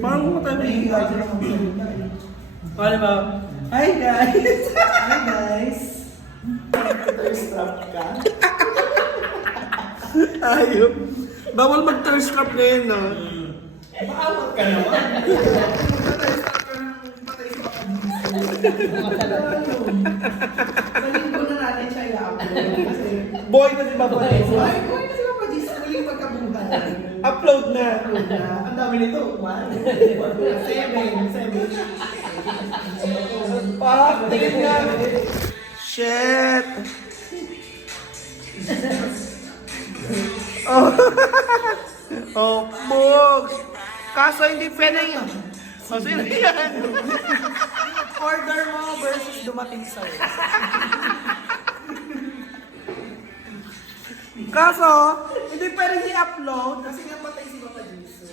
Parang matabi. Ano ba? Hi guys! Hi guys! Thirstrap ka? Ayop. Bawal mag-thirst trap ngayon, no? Maawat ka naman. Malinggo na natin siya i-upload. Boy na si Papa Ay, Jesus. kung na sila pa-Jesus, muling magkabuhay. Upload na. Ang dami nito. 7. Pak, tingin na. Shit. Oh. Oh, Bugs. Kaso hindi pwede yun. O, sino yan? Order mo versus dumating sa'yo. Kaso, hindi pwede i-upload. Kasi nga patay si Papa Jesus.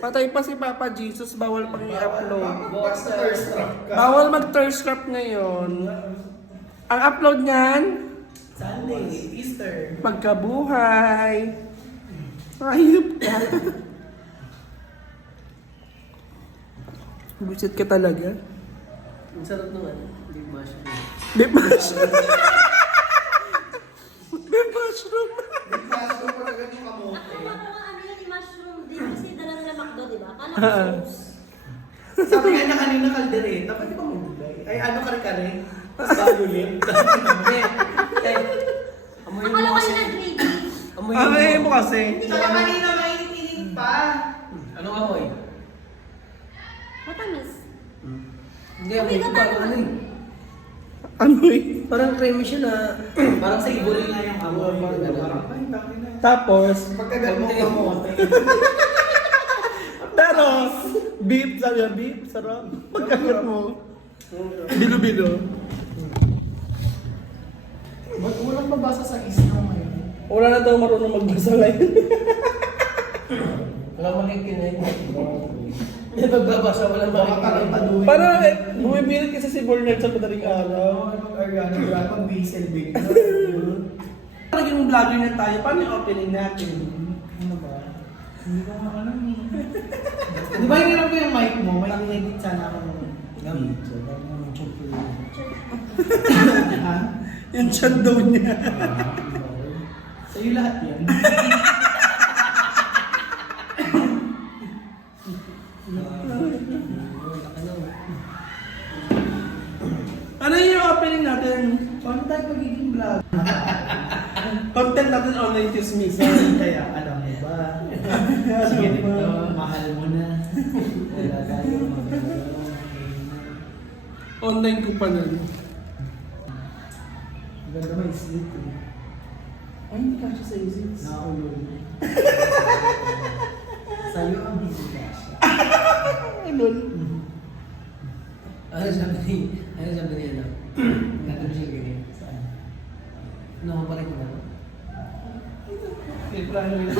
Patay pa si Papa Jesus, bawal pang i-upload. Basta thirstrap ka. Bawal mag-thirst trap ngayon. Ang upload niyan, Sunday, Easter. pagkabuhay. Ayop ka. Busit ka talaga. Ang sarap naman. Big mushroom. Beef mushroom. Beef mushroom. Pasok pa agad yung kamote. Ako ba kung ano yun, mushroom din kasi dala nila McDo, di ba? Kala ko sauce. Sabi nga na kanina kaldereta, pwede ba magulay? Ay, ano kare-kare? Bago yun. Hindi. Amoy Akala mo ko kasi. na gravy. Amoy Ay, mo. mo kasi. Saka kanina mainit-init pa. Anong amoy? Matamis. Hindi, amoy ko parang ano eh. Amoy. Parang creamy siya na. Parang sa Siguro ibon. na yung amoy. Parang, ay, dami na. Tapos, Pagkagat mo kamote. pero, beef, sabi niya, beef, sarap. Pagkagat mo. Bilo-bilo. Ba't walang mabasa sa isang ngayon? Wala na daw marunong magbasa ngayon. Walang makikinig. Hindi pagbabasa, walang makikinig. Makakataduin. Para bumibilit kasi si Bernard sa madaling araw. Mag-Ariana, mag-whistle big. Naging vlogger na tayo, paano yung opening natin? Ano ba? Hindi ko alam eh. Di ba hiniram ko yung mic mo? May edit sana ako ng video. Dahil mo yung chocolate. Ha? Yung chan daw niya. Sa'yo lahat yan. Ano yung opening natin? Paano tayo magiging vlog? Content natin online chismisan. Kaya alam mo ba? Sige dito, mahal mo na. Wala tayo magagawa. Online ko pa na. Ganda may sleep eh. Ay, hindi kasi sa isits. Nakaulol. Sa'yo ang hindi kasha. Ulol. Ano sabi ni? Ano sabi ni ano? Ganun siya ganyan. Saan? Nakapalik ko ba? Eh, plano yun.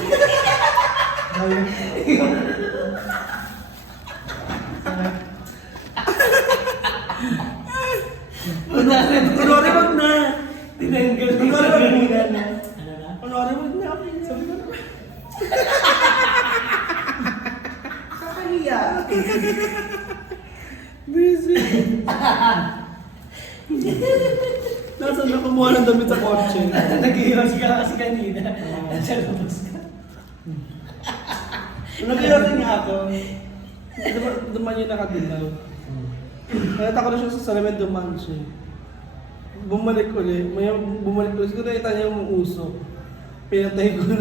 Kunwari wag na. Tinanggal ko. Kunwari wag muna na. Ano na? Kunwari wag na. Sabi ko na. Kakahiya. Busy. Nasaan na kumuha ng damit sa kotse? Nag-iwas ka kasi kanina. Nasa labas ka. Nag-iwas nga ako. Duman yung nakadilaw. Nakita ko na siya sa salamin, duman siya. Bumalik ulit. May bumalik ulit. Siguro nakita niya yung uso. Pinatay ko na.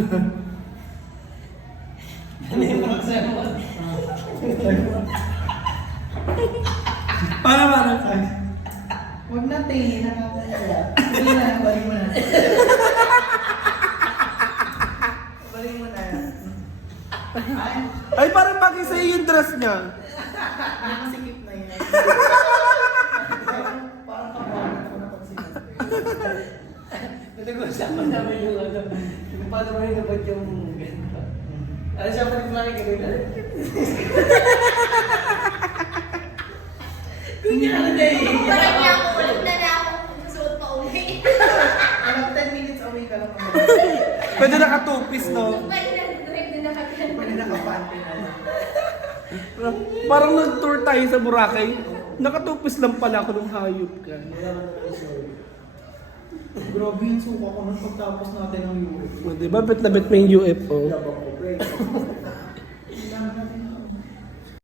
Ano yung mga mo? Para. Huwag na tingin, nakakaya. Hindi na, balik mo na. Balik mo na. Ay, Ay, parang bagay sa'yo yung dress niya. nakasikip na yan. Parang kapawan ako na pagsikip. Nag-usapan namin yung ano. Kung paano mo rin nabad yung ganito. Ano siya pa rin makikinig? Kunyari na eh. Parang niya ako, ulit na ako susuot pa uwi. Alam, 10 minutes away ka lang. Pwede naka two-piece, no? May drive na nakagano. Pwede nakapante na lang. Parang nag-tour tayo sa Boracay. Nakatupis lang pala ako ng hayop ka. Grabe yung suka ko nung pagtapos natin ng UFO. O, diba? Bet na bet mo yung UFO. Labak ko.